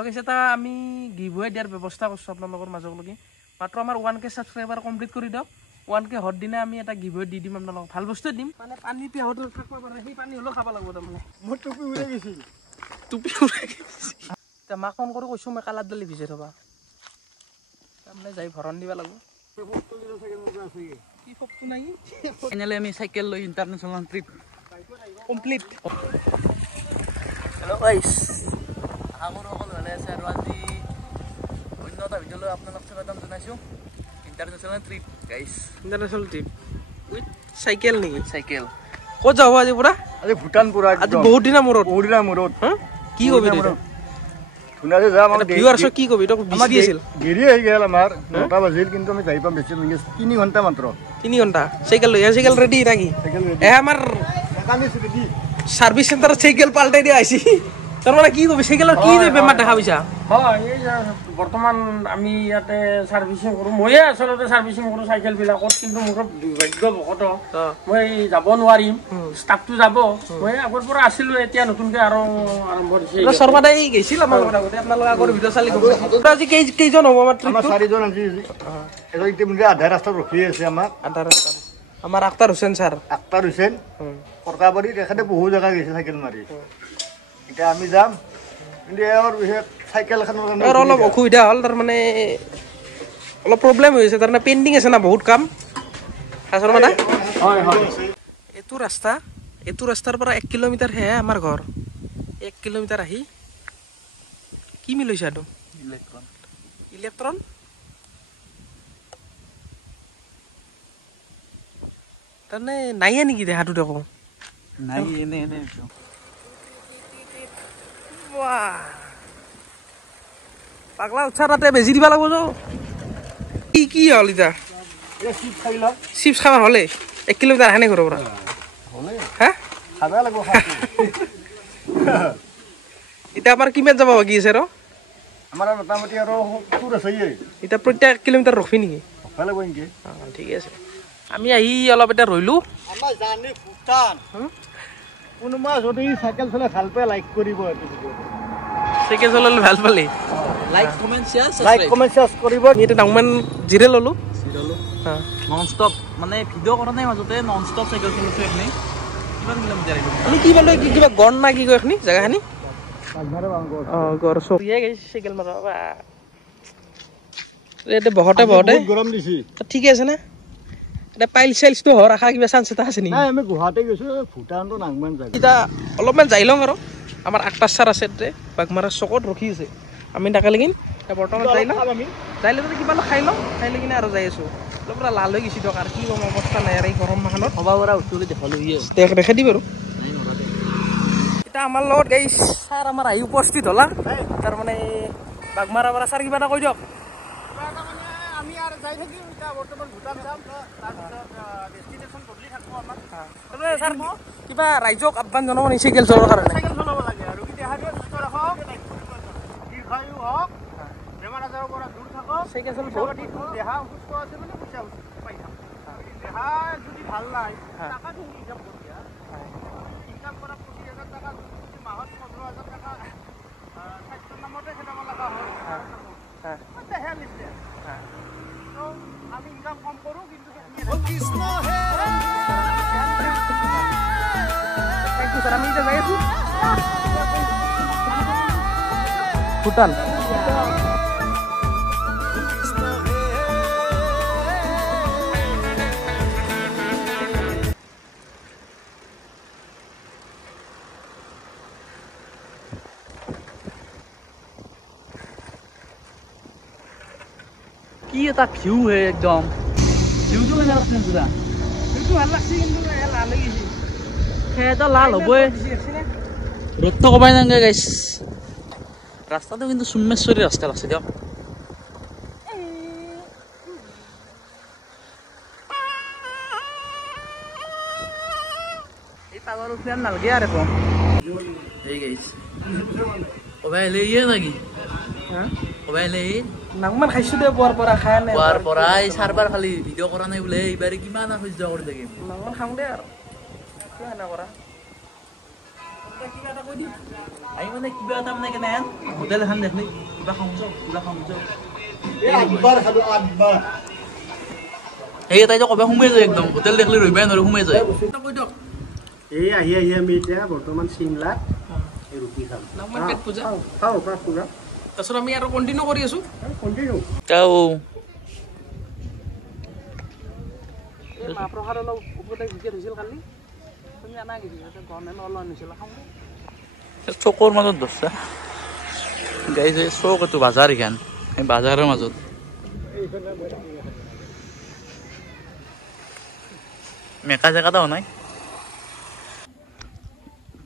আৰু কৈছে এটা আমি গিভৱে দিয়াৰ ব্যৱস্থা কৰিছোঁ আপোনালোকৰ মাজক লগি মাত্ৰ আমাৰ 1K ছাবস্ক্ৰাইবাৰ কমপ্লিট কৰি দিয়ক 1K হৰ দিনা আমি এটা গিভৱে দি দিম আপোনালোকক ভাল বস্তু দিম মানে পানী পিয়াহতো থাকিব পাৰে সেই পানী হ'লেও খাব লাগিব তাৰমানে মোৰ টুপি উৰাই গৈছিল এতিয়া মাক ফোন কৰি কৈছোঁ মই কালাৰ দালি ভিজাই থবা তাৰমানে যাই ভৰণ দিব লাগিব কি ফটো নাই ফাইনেলি আমি চাইকেল লৈ ইণ্টাৰনেশ্যনেল ট্ৰিপ কমপ্লিট হেল্ল' গাইছ আশা কৰোঁ সকলো ভালে আছে আৰু আজি অন্য এটা ভিডিঅ'লৈ আপোনালোক স্বাগতম জনাইছোঁ ইণ্টাৰনেশ্যনেল ট্ৰিপ গাইছ ইণ্টাৰনেশ্যনেল ট্ৰিপ উইথ চাইকেল নেকি চাইকেল ক'ত যাব আজি পুৰা আজি ভূটান পুৰা আজি বহুত দিনৰ মূৰত কি কবি ধুনীয়াকে যাম আৰু ভিউৱাৰ্ছক কি কবি তোক বিচি আছিল দেৰি হৈ গ'ল আমাৰ 9টা বাজিল কিন্তু আমি যাই পাম বেছি মিনিট 3 ঘণ্টা মাত্ৰ 3 ঘণ্টা চাইকেল লৈ চাইকেল ৰেডি নাকি আমাৰ সার্ভিস সেন্টার সাইকেল পাল্টাই দিয়া আইছি তার মানে কি কবি সাইকেলের কি বেমার দেখা পাইছা হয় এই বর্তমান আমি ইয়াতে সার্ভিসিং কৰো ময়ে আসলে সাৰ্ভিসিং কৰো সাইকেল বিলাকত কিন্তু মোৰ দুৰ্ভাগ্য বকত মই যাব নোৱাৰিম ষ্টাফটো যাব মই আগৰ পৰা আছিলো এতিয়া নতুনকে আৰু আৰম্ভ হৈছে সৰ্বদাই গৈছিল আমাৰ আগতে আপোনালোক আগৰ ভিডিও চালি গম আজি কেইজন হ'ব আমাৰ ট্ৰিপ আমাৰ 4 জন আজি এজন ইতিমধ্যে আধা ৰাস্তাত ৰখি আছে আধা ৰাস্তা আমাৰ আক্তাৰ হোসেন স্যাৰ আক্তাৰ হোসেন কৰ্কাবাৰী দেখাতে বহু জায়গা গৈছে সাইকেল মাৰি এতিয়া আমি যাম কিন্তু এৰ বিশেষ সাইকেল খানৰ কাৰণে অলপ অসুবিধা হল তাৰ মানে অলপ প্ৰবলেম হৈছে তাৰ মানে পেন্ডিং আছে না বহুত কাম হাসৰ মানে হয় হয় এইটো ৰাস্তাৰ পৰা 1 কিলোমিটাৰ হে আমাৰ ঘৰ 1 কিলোমিটাৰ আহি কি মিলৈছা তো ইলেক্ট্ৰন তাৰনে নাইয়ে নেকি দেখাটো দেখো নাই এনে বাহ পাগলা উঠা তাতে বেজি দিবা লাগিব যো কি হল এটা চিপছ খাবা হলে 1 কিলোমিটাৰ আহে নে ঘৰৰ পৰা হা খাবা লাগিব এটা আমাৰ কিমান যাব বাকি আছে ৰ আমাৰ মোটামুটি আৰু তোৰ আছে এটা প্ৰত্যেক কিলোমিটাৰ ৰখি নেকি ভালে গৈ নেকি ঠিক আছে আমি আহি অলপ এটা ৰইলো আমাৰ জানি ভূটান কোনোবা যদি সাইকেল চলাই ভাল পায় লাইক কৰিব এইটো ভিডিও চাইকেল চলালে ভাল পালি লাইক কমেন্ট কমেন্ট কৰিব এটা ডাউনমান জিৰে ললো নন ষ্টপ মানে ভিডিঅ' কৰা নাই মাজতে নন ষ্টপ চাইকেল চলাইছোঁ এখিনি কিমান কিলোমিটাৰ আমি কি বলো কিবা গণ না কি কয় এখনি জায়গাখানি গড় চকিয়ে গৈছে চাইকেল মাৰা এটা বহতে গৰম দিছি ঠিক আছে না এটা পাইল সেলসটো হৰ আশা কিবা চান্স এটা আছে নি নাই আমি গুৱাহাটী গৈছো ভূটানটো নাংমান জাগা এটা অলপমান যাই লওঁ আৰু আমাৰ আক্তাৰ স্যাৰ আছে তে বাগমাৰা চকত ৰখি আছে আমি তাকে লাগিন বৰ্তমান যাই লওঁ যাইলে কিবা খাই লওঁ খাই কিনে আৰু যাই আছো পুৰা লাল হৈ গৈছি আৰু কি কম অৱস্থা নাই আৰু এই গৰম মাহত হবা পৰা উঠলি দেখালোহি দেখে দিম আৰু এটা আমাৰ লগত গাইছ স্যাৰ আমাৰ আহি উপস্থিত হলা তাৰ মানে বাগমাৰা পৰা স্যাৰ কিবা এটা কৈ দিয়ক আমি আৰু যাই থাকিম এটা বৰ্তমান ভূটান যাম ডেষ্টিনেশ্যন বদলি থাকব আমাৰ স্যাৰ কিবা ৰাইজক আহ্বান জনাব নি চাইকেল চলোৱাৰ কাৰণে সাইকেল চলাব লাগে আৰু কি দেহাটো সুস্থ ৰাখক দীৰ্ঘায়ু হওক বেমাৰ আজাৰৰ পৰা দূৰ থাকক চাইকেল চলাব দেহা সুস্থ আছে মানে পইচা পাই থাকক দেহা যদি ভাল নাই টাকাটো ইনকাম কৰি ইনকাম কৰা 25,000 টাকা যদি মাহত 15,000 টাকা স্বাস্থ্যৰ নামতে খেদাব লগা হয় দেহা নিশ্চয় আমি ইনকাম কম কৰোঁ কিন্তু স্যার আমি এটা যাই আছো ভূটান কি এটা ভিউ হে একদম ভিউটো কেনে লাগছে পুৰা সেইটো ভাল লাগছে কিন্তু লাল হৈ গৈছে সেটা লাল হ'বই ৰ'দটো কমাই নাংগে গাইছ ৰাস্তাটো কিন্তু সুমেশ্বৰী ৰাস্তা আছে দিয়ক এই পাগল ফ্যান নালগে আরে কম এই গাইছ কবাই লেইয়ে নাকি হ্যাঁ কবাই লেই নাংমান খাইছো দে পোৱাৰ পৰা খাই নাই পোৱাৰ পৰাই চাৰবাৰ খালি ভিডিঅ' কৰা নাই বোলে এইবাৰে কিমান সহ্য কৰি থাকিম নাংমান খাওঁ দে আৰু কিয় এনে কৰা আমি মানে কিবা এটা মানে কেনে হোটেল এখন দেখলি কিবা খাওঁ সেই এটাই কবা সোমাই যায় একদম হোটেল দেখলি ৰবিবাৰে নৰে সোমাই যায় এই আহি আমি এতিয়া বৰ্তমান চিমলাত ৰুটি খাম পেট পূজা খাওঁ পুৰা তাৰপিছত আমি আৰু কণ্টিনিউ কৰি আছোঁ কণ্টিনিউ মাহ প্ৰসাদ অলপ ওপৰতে ভিজিয়াই থৈছিল কালি তুমি আনা গৈছিল গৰমে অলপ আনিছিল খাওঁ চকৰ মাজত বস্তা গাইজ চক এইটো বাজাৰ এইখান এই বাজাৰৰ মাজত মেকা জেগা এটাও নাই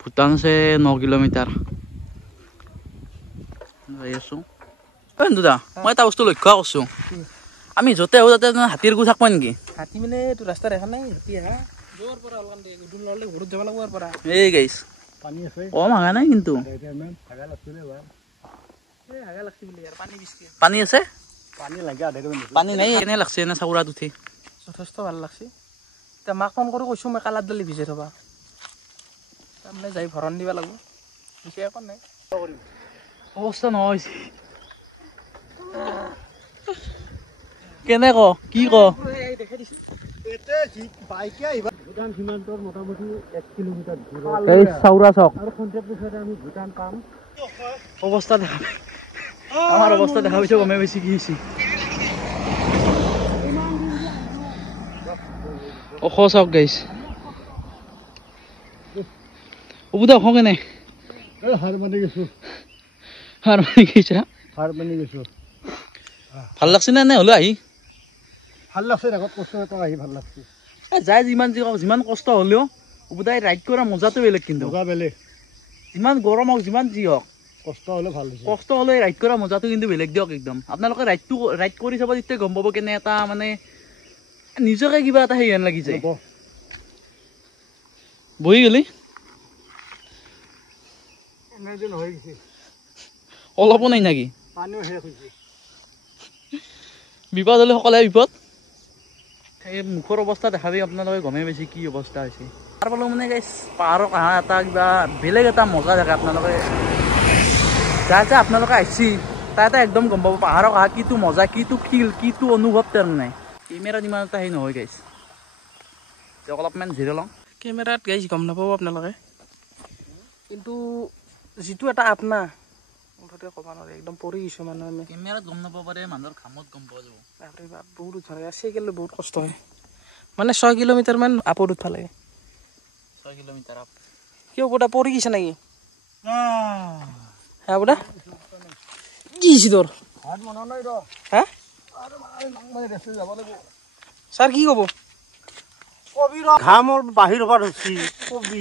ভূটান আছে 9 কিলোমিটাৰ যাই আছো দাদা মই এটা বস্তু লক্ষ্য কৰিছো আমি য'তে আহো তাতে হাতীৰ গু থাকব নেকি হাতী মানে এইটো ৰাস্তা দেখা নাই হাতী আহা যোৱাৰ পৰা অলপমান গুডুল ল'লে ঘৰত যাব লাগিব পৰা এই গাইছ পানী আছে কম হাগা নাই কিন্তু হাগা লাগছিলে হাগা লাগছি বুলি আৰু পানী বিচকে পানী আছে পানী লাগে আধা পানী নাই কেনে লাগছে এনে চাউৰাত উঠি যথেষ্ট ভাল লাগছে এতিয়া মাক ফোন কৰি কৈছোঁ মই কালাৰ দালি ভিজাই থবা তাৰমানে যাই ভৰণ দিব লাগিব বিশেষ একো নাই অৱস্থা নহয় কেনে কি দেখাই দিছোঁ বাইকে আহিবা ভূটান সীমান্তৰ মোটামুটি 1 কিলোমিটাৰ দূৰ চাউৰা চক আৰু খন্তেক পিছতে আমি ভূটান পাম অৱস্থা দেখা আমাৰ অৱস্থা দেখা পাইছে গমে বেছি কি হৈছে ওখ চাওক গাইছ উবুদা ওখ কেনে হাৰ মানি গৈছোঁ ভাল লাগছে নে হ'লেও আহি ভাল লাগছে আগত কষ্ট এটা আহি ভাল লাগছে যাই যিমান কষ্ট হ'লেও উবুদাই ৰাইড কৰা মজাটো বেলেগ কিন্তু বেলেগ যিমান গৰম হওক যিমান যি হওক কষ্ট হ'লে ভাল হৈছে কষ্ট হ'লে ৰাইড কৰা মজাটো কিন্তু বেলেগ দিয়ক একদম আপোনালোকে ৰাইড কৰি চাব তেতিয়া গম পাব কেনে এটা মানে নিজকে কিবা এটা হেৰি লাগি যায় বহি গ'লি অলপো নাই নেকি পানীও শেষ হৈছে বিপদ হ'লে সকলোৱে বিপদ এই মুখৰ অৱস্থা দেখাবি আপোনালোকে গমেই বেছি কি অৱস্থা হৈছে তাৰ ফলত মানে গাইছ পাহাৰৰ কাষা এটা কিবা বেলেগ এটা মজা থাকে আপোনালোকে যা আপোনালোকে আহিছি তাৰ এটা একদম গম পাব পাহাৰৰ কাষা কিটো মজা কিটো ফিল কিটো অনুভৱ তাৰ নাই কেমেৰাত ইমান এটা হেৰি নহয় গাইছ অলপমান জিৰে লওঁ কেমেৰাত গাইছ গম নাপাব আপোনালোকে কিন্তু যিটো এটা আপনা মুঠতে ক'ব নোৱাৰি একদম পৰি গৈছোঁ মানুহ আমি কেমেৰাত গম নাপাব পাৰে মানুহৰ ঘামত গম পোৱা যাব বাপৰে বাপ বহুত উঠা লাগে চাইকেল বহুত কষ্ট হয় মানে 6 কিলোমিটাৰমান আপত উঠবা লাগে 6 কিলোমিটাৰ আপ কিয় বুঢ়া পৰি গৈছে নেকি হা বুঢ়া কি হৈছে তোৰ হা ছাৰ কি ক'ব ঘামৰ বাহিৰ পৰা ধৰছি কবি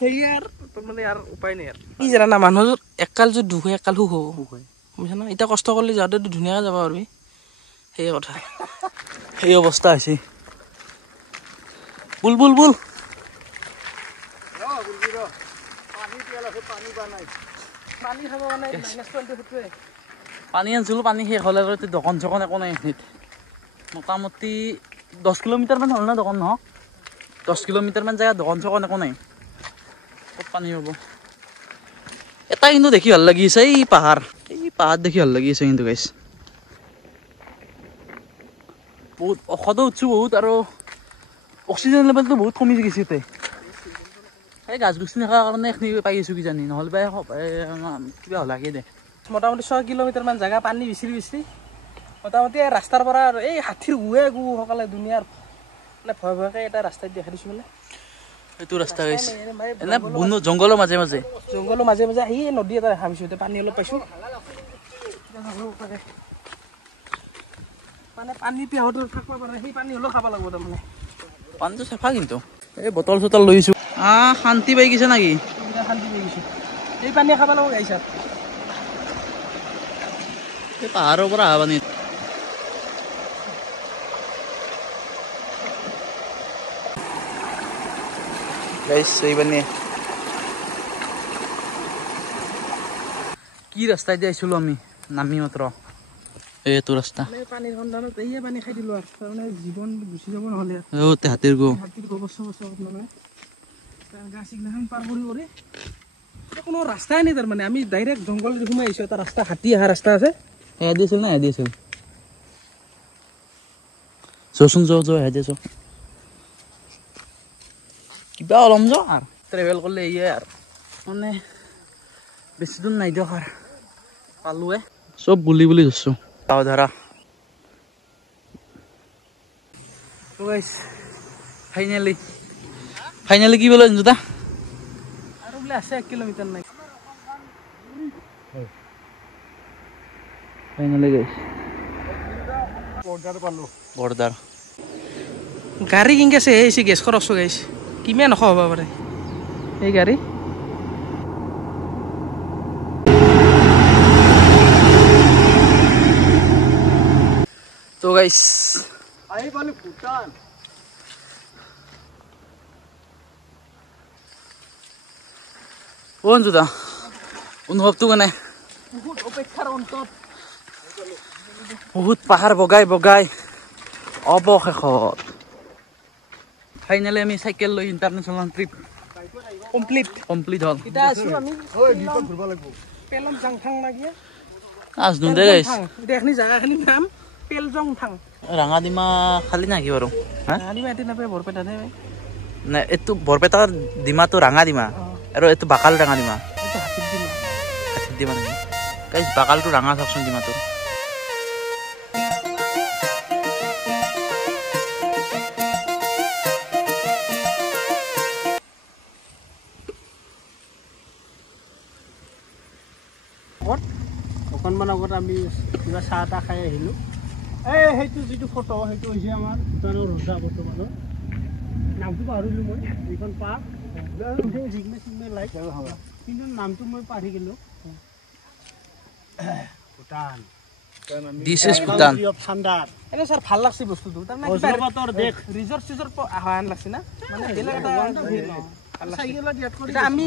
সেয়াৰ মানে আৰু উপায় নাই আৰু কি জানা না মানুহ একাল যদি দুখ হয় একাল সুখ হ'ব বুজিছা না এতিয়া কষ্ট কৰিলে যাওঁতেতো ধুনীয়াকৈ যাব পাৰিবি সেই কথা সেই অৱস্থা হৈছে বুল পানী খাব কাৰণে পানী আনিছিলোঁ পানী শেষ হ'লে আৰু দোকান চকন একো নাই মোটামুটি 10 কিলোমিটাৰমান হ'ল না দোকান নহওক 10 কিলোমিটাৰমান জেগা দোকান চকন একো নাই ক'ত পানী হ'ব এটা কিন্তু দেখি ভাল লাগি আছে এই পাহাৰ দেখি ভাল লাগি আছে কিন্তু গাইছ বহুত ঔষধো উঠছোঁ বহুত আৰু অক্সিজেন লেভেলটো বহুত কমি গৈছে এতিয়া এই গাছ গছনি থকাৰ কাৰণে এইখিনি পাই আছোঁ কিজানি নহ'লে বা কিবা লাগে দে মোটামুটি 6 কিলোমিটাৰমান জেগা পানী বিচৰি মোটামুটি ৰাস্তাৰ পৰা এই হাতীৰ গু সকলে দুনিয়াৰ মানে ভয়কৈ এটা ৰাস্তাত দেখাই দিছোঁ মানে এইটো ৰাস্তা গাইছে এনে বন জংঘলৰ মাজে মাজে আহি নদী এটা দেখা পাইছোঁ এতিয়া পানী অলপ পাইছোঁ মানে পানী পিয়াহতো থাকিব পাৰে সেই পানী হ'লেও খাব লাগিব তাৰমানে পানীটো চাফা কিন্তু এই বটল চটল লৈছোঁ শান্তি পাই গৈছে নেকি শান্তি পাই গৈছোঁ এই পানী খাব লাগিব গাইছা এই পাহাৰৰ পৰা অহা পানী এই পানী কি ৰাস্তাই দি আহিছিলোঁ আমি নামি মাত্ৰ এইটো ৰাস্তা পানীৰ সন্ধানত এইয়ে পানী খাই দিলোঁ আৰু তাৰমানে জীৱন গুচি যাব নহ'লে তে হাতীৰ গো হাতীৰ গবস্ব মানে গা চিগনাখন পাৰ কৰি কোনো ৰাস্তাই নাই তাৰমানে আমি ডাইৰেক্ট জংঘল সোমাই আহিছোঁ এটা ৰাস্তা হাতী অহা ৰাস্তা আছে এদি আছিল না এদি আছিল চোন হেদি চো কিবা অলম যাওঁ আৰু ট্ৰেভেল কৰিলে ইয়ে আৰু মানে বেছি দূৰ নাই দিয়ক আৰু পালোৱে চব বুলি ধৰছোঁ পাওঁ ধৰা ফাইনেলি কি বোলে জোতা আৰু বোলে আছে 1 কিলোমিটাৰ নাই ফাইনেলি গাইছ বৰ্ডাৰ গাড়ী কিনকে আছে এই গেছ খৰচ গাইছ কিমান নশ হ'ব পাৰে এই গাড়ী তো গাইছ আহি পালো ভূটান কোন জোতা অনুভৱটো কেনে বহুত অপেক্ষাৰ অন্তত বহুত পাহাৰ বগাই বগাই অৱশেষত ফাইনেলি আমি চাইকেল লৈ ইণ্টাৰনেশ্যনেল ট্ৰিপ কমপ্লিট হ'ল এতিয়া আছোঁ আমি ঘূৰিব লাগিব পেলম জাংথাং লাগিয়ে আজনুদে গাইছ এতিয়া এইখিনি জাগাখিনিৰ নাম পেলজংথাং ৰাঙাডিমা খালি নাকি বাৰু ৰাঙাডিমা এটি নাপায় বৰপেটাতহে নাই এইটো বৰপেটাৰ ডিমাটো ৰাঙাডিমা আৰু এইটো বাকাল ৰাঙাডিমা এইটো হাতীৰ ডিমা হাতীৰ ডিমা নেকি গাইছ বাকালটো ৰাঙা চাওকচোন ডিমাটোৰ অকণমান আগত আমি কিবা চাহ তাহ খাই আহিলোঁ সেইটো যিটো ফটো সেইটো হৈছে আমাৰ ভূটানৰ ৰজা বৰ্তমানৰ নামটো পাহৰিলোঁ মই এইখন পাৰ্ক লাইক কিন্তু নামটো মই পাহৰি গ'লোঁ ভূটান দিছ ইজ ভূটান ঠাণ্ডাৰ এনে ছাৰ ভাল লাগছে বস্তুটো তাৰমানে বজ্ৰপাতৰ দেশ ৰিজৰ্ট চিজৰ্ট আহান লাগছে না মানে বেলেগ এটা আমি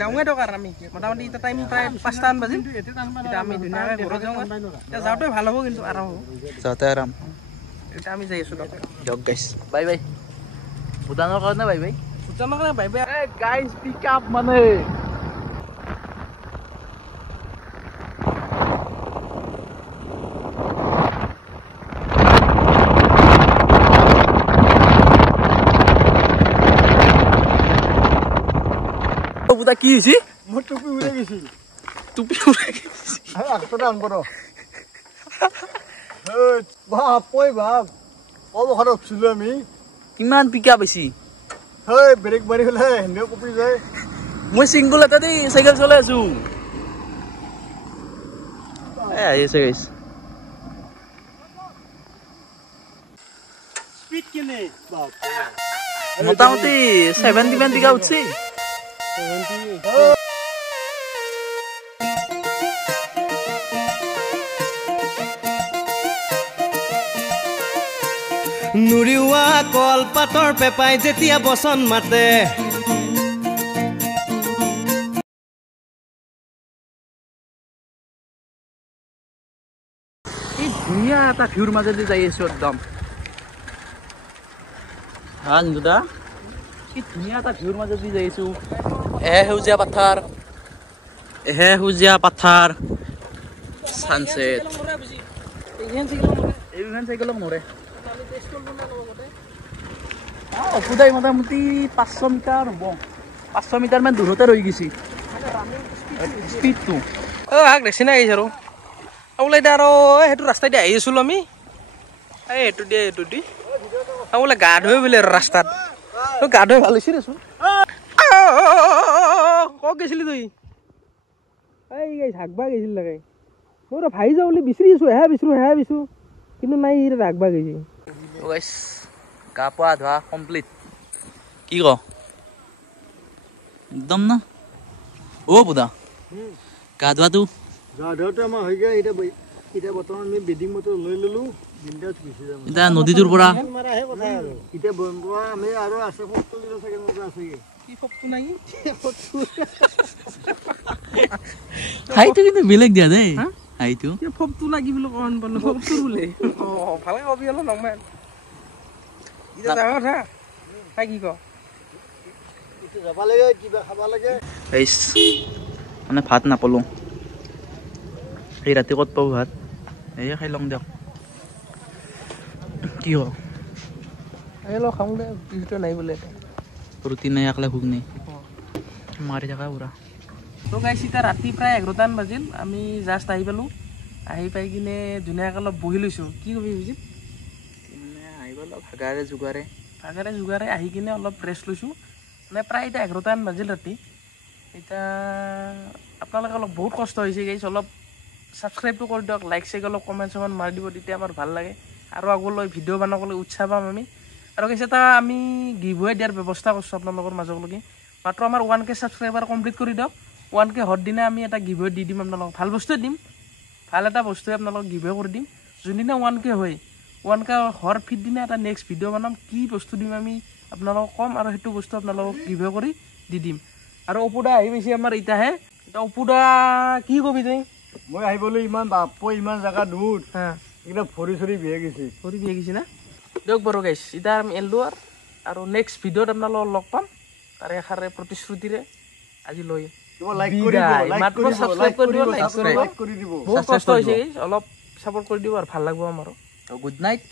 যাওঁৱে দৰকাৰ আমি মোটামুটি এতিয়া টাইম প্ৰায় 5টামান বাজিল এতিয়া আমি ধুনীয়াকৈ ঘৰত যাওঁ এতিয়া যাওঁতে ভাল হ'ব কিন্তু আৰাম হ'ব যাওঁতে আৰাম এতিয়া আমি যাই আছোঁ দিয়ক গাইছ বাই বাই ভূটানৰ কাৰণে বাই বাই ভূটানৰ কাৰণে বাই বাই গাইছ পিক আপ মানে বুদা কি হৈছে মোৰ টুপি উৰাই গৈছিল টুপি উৰাই গৈছে আগতে আনব ৰ বাপই বাপ অৱসৰত উঠিছিলোঁ আমি কিমান পিক আপ হৈছে ব্ৰেক মাৰি পেলাই হেন্দেও কপি যায় মই চিংগুল এটা দি চাইকেল চলাই আছো আহিছে গাইছ স্পীড কেনে মোটামুটি 70 মান পিক আপ উঠছে নুৰিওৱা কলপাতৰ পেপাই যেতিয়া বচন মাতে এই ধুনীয়া এটা ভিউৰ মাজেদি যাই আছো একদম দাদা কি ধুনীয়া এটা ভিউৰ মাজেদি যাই আছো সেউজীয়া পাথাৰ সানসেট এইখন চাইকেলক নৰে অপুদাই মোটামুটি 500 মিটাৰ হ'ব 500 মিটাৰ মান দূৰতে ৰৈ গৈছে স্পীডটো হাক দেখছি না আহিছে আৰু বোলে এতিয়া আৰু সেইটো ৰাস্তাই দি আহি আছিলোঁ আমি এইটো দি বোলে গা ধুই বোলে ৰাস্তাত গা ধুই ভাল হৈছে দেচোন ক'ত গৈছিলি তই এই হাগবা গৈছিল লাগে মই ভাই যাওঁ বুলি বিচাৰি আছোঁ হেহে বিচাৰোঁ কিন্তু নাই হাগবা গৈছে গা পা ধোৱা কমপ্লিট কি ক একদম না অ বুদা গা ধোৱাটো আমাৰ হৈ গ'ল এতিয়া বৰ্তমান আমি বেডিং মটৰ লৈ ল'লোঁ এতিয়া নদীটোৰ পৰা এতিয়া আমি আৰু আছে ঠাইটো কিন্তু বেলেগ দিয়া দেই এইটো ফপটো লাগি বুলি কন পালো ফপটো বোলে ভালকে কবি অলপ নকমান ইটা ডাঙৰ কথা তাই কি ক যাব লাগে কিবা খাব লাগে গাইছ মানে ভাত নাপালো এই ৰাতি ক'ত পাব ভাত এই খাই লওঁ দিয়ক কি হ'ল আহিলো খাওঁ দে পিছটো নাই বোলে ৰুটি নাই একলা ভোগ নাই মাৰি থকা পুৰা তো গাইছ এতিয়া ৰাতি প্ৰায় 11টামান বাজিল আমি জাষ্ট আহি পালোঁ আহি পাই কিনে ধুনীয়াকৈ অলপ বহি লৈছোঁ কি কবি বুজি আহিব ভাগাৰে যোগাৰে আহি কিনে অলপ ৰেষ্ট লৈছোঁ মানে প্ৰায় এতিয়া 11টামান বাজিল ৰাতি এতিয়া আপোনালোকে অলপ বহুত কষ্ট হৈছে গাইছ অলপ ছাবস্ক্ৰাইবটো কৰি দিয়ক লাইক চাইক অলপ কমেণ্ট চমেণ্ট মাৰি দিব তেতিয়া আমাৰ ভাল লাগে আৰু আগলৈ ভিডিঅ' বনাবলৈ উৎসাহ পাম আমি আৰু গাইছ এটা আমি গিভৱে দিয়াৰ ব্যৱস্থা কৰিছোঁ আপোনালোকৰ মাজলৈকে মাত্ৰ আমাৰ 1K ছাবস্ক্ৰাইবাৰ কমপ্লিট কৰি দিয়ক 1K হোৱাৰ দিনা আমি এটা গিভৱে দি দিম আপোনালোকক ভাল বস্তুৱে দিম ভাল এটা বস্তুৱে আপোনালোকক গিভৱে কৰি দিম যোনদিনা 1K হয় 1K হোৱাৰ ফিট দিনা এটা নেক্সট ভিডিঅ' বনাম কি বস্তু দিম আমি আপোনালোকক ক'ম আৰু সেইটো বস্তু আপোনালোকক গিভৱে কৰি দি দিম আৰু অপুদা আহি পাইছে আমাৰ এতিয়াহে এতিয়া অপুদা কি কবি তই মই আহিবলৈ ইমান বাপ ইমান জেগা দূৰ হা একদম ভৰি চৰি বিহে গৈছে কৰি বিয়া গৈছে না দিয়ক বাৰু গাইছ এতিয়া আমি এল্লো আৰু নেক্সট ভিডিঅ'ত আপোনালোকক লগ পাম তাৰে এষাৰে প্ৰতিশ্ৰুতিৰে আজি লৈ মাত্ৰ ছাবস্ক্ৰাইব কৰি দিব লাইক কৰিব কৰি দিব বহুত কষ্ট হৈছে অলপ ছাপোৰ্ট কৰি দিব আৰু ভাল লাগিব আমাৰো গুড নাইট